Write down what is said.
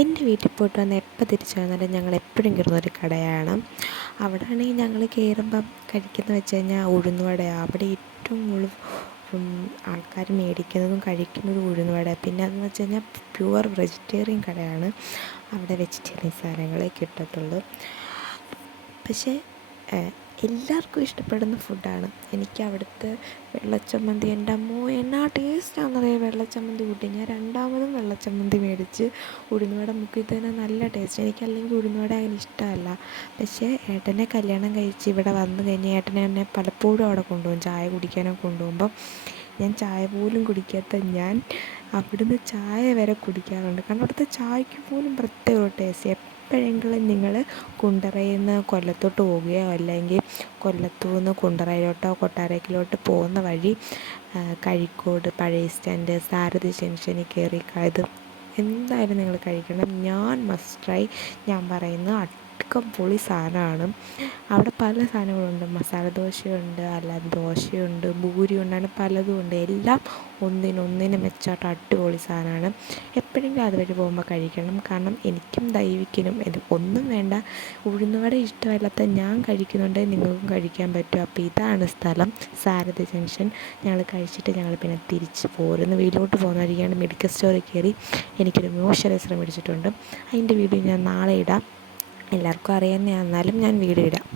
എൻ്റെ വീട്ടിൽ പോയിട്ട് വന്ന് എപ്പോൾ തിരിച്ചു വന്നാലും ഞങ്ങൾ എപ്പോഴും കയറുന്നൊരു കടയാണ്. അവിടെ ആണെങ്കിൽ ഞങ്ങൾ കയറുമ്പം കഴിക്കുന്നത് വെച്ച് കഴിഞ്ഞാൽ ഉഴുന്നുവടയാണ്. അവിടെ ഏറ്റവും കൂടുതൽ ആൾക്കാർ മേടിക്കുന്നതും കഴിക്കുന്നതും ഉഴുന്നുവട. പിന്നെ അതെന്ന് വെച്ച് കഴിഞ്ഞാൽ പ്യുവർ വെജിറ്റേറിയൻ കടയാണ്. അവിടെ വെജിറ്റേറിയൻ സാധനങ്ങളേ കിട്ടത്തുള്ളൂ. പക്ഷേ എല്ലാവർക്കും ഇഷ്ടപ്പെടുന്ന ഫുഡാണ്. എനിക്ക് അവിടുത്തെ വെള്ളച്ചമ്മന്തി, എൻ്റെ അമ്മോ എന്നാ ടേസ്റ്റാണെന്നറിയാം. വെള്ളച്ചമ്മന്തി കൂട്ടി ഞാൻ രണ്ടാമതും വെള്ളച്ചമ്മന്തി മേടിച്ച് ഉഴുന്നുവട മുക്കി തന്നെ നല്ല ടേസ്റ്റ്. എനിക്കല്ലെങ്കിൽ ഉഴുന്നുവട അങ്ങനെ ഇഷ്ടമല്ല. പക്ഷേ ഏട്ടനെ കല്യാണം കഴിച്ച് ഇവിടെ വന്നു കഴിഞ്ഞ് ഏട്ടനെ എന്നെ പലപ്പോഴും അവിടെ കൊണ്ടുപോകും. ചായ കുടിക്കാനൊക്കെ കൊണ്ടുപോകുമ്പം ഞാൻ ചായ പോലും കുടിക്കാത്ത ഞാൻ അവിടുന്ന് ചായ വരെ കുടിക്കാറുണ്ട്. കാരണം അവിടുത്തെ ചായക്ക് പോലും പ്രത്യേക ഒരു ടേസ്റ്റ്. എപ്പോഴെങ്കിലും നിങ്ങൾ കുണ്ടറയിൽ നിന്ന് കൊല്ലത്തോട്ട് പോവുകയോ അല്ലെങ്കിൽ കൊല്ലത്തു നിന്ന് കുണ്ടറയിലോട്ടോ കൊട്ടാരക്കരോട്ട് പോകുന്ന വഴി കഴിക്കോട് പഴയ സ്റ്റാൻഡ് സാരഥി ജംഗ്ഷനിൽ കയറി ഇത് എന്തായാലും നിങ്ങൾ കഴിക്കണം. ഞാൻ മസ്റ്റ് ട്രൈ. ഞാൻ പറയുന്ന അടിപൊളി സാധനമാണ്. അവിടെ പല സാധനങ്ങളുണ്ട്. മസാല ദോശയുണ്ട്, അല്ലാതെ ദോശയുണ്ട്, ഭൂരിയുണ്ട്, അങ്ങനെ പലതും ഉണ്ട്. എല്ലാം ഒന്നിനൊന്നിന് മെച്ചമായിട്ട് അടിപൊളി സാധനമാണ്. എപ്പോഴെങ്കിലും അതുവഴി പോകുമ്പോൾ കഴിക്കണം. കാരണം എനിക്കും ദൈവിക്കിനും ഒന്നും വേണ്ട, ഉഴുന്നുവട ഇഷ്ടമല്ലാത്ത ഞാൻ കഴിക്കുന്നുണ്ടെങ്കിൽ നിങ്ങൾക്കും കഴിക്കാൻ പറ്റും. അപ്പോൾ ഇതാണ് സ്ഥലം, സാരഥി ജംഗ്ഷൻ. ഞങ്ങൾ കഴിച്ചിട്ട് ഞങ്ങൾ പിന്നെ തിരിച്ച് പോരുന്നു. വീട്ടിലോട്ട് പോകുന്ന വഴിയാണ് മെഡിക്കൽ സ്റ്റോറിൽ കയറി എനിക്കൊരു മോയ്സ്ചറൈസർ മേടിച്ചിട്ടുണ്ട്. അതിൻ്റെ വീഡിയോ ഞാൻ നാളെ ഇടാം. എല്ലാവർക്കും അറിയാവുന്നതാണ്, എന്നാലും ഞാൻ വീഡിയോ ഇടാം.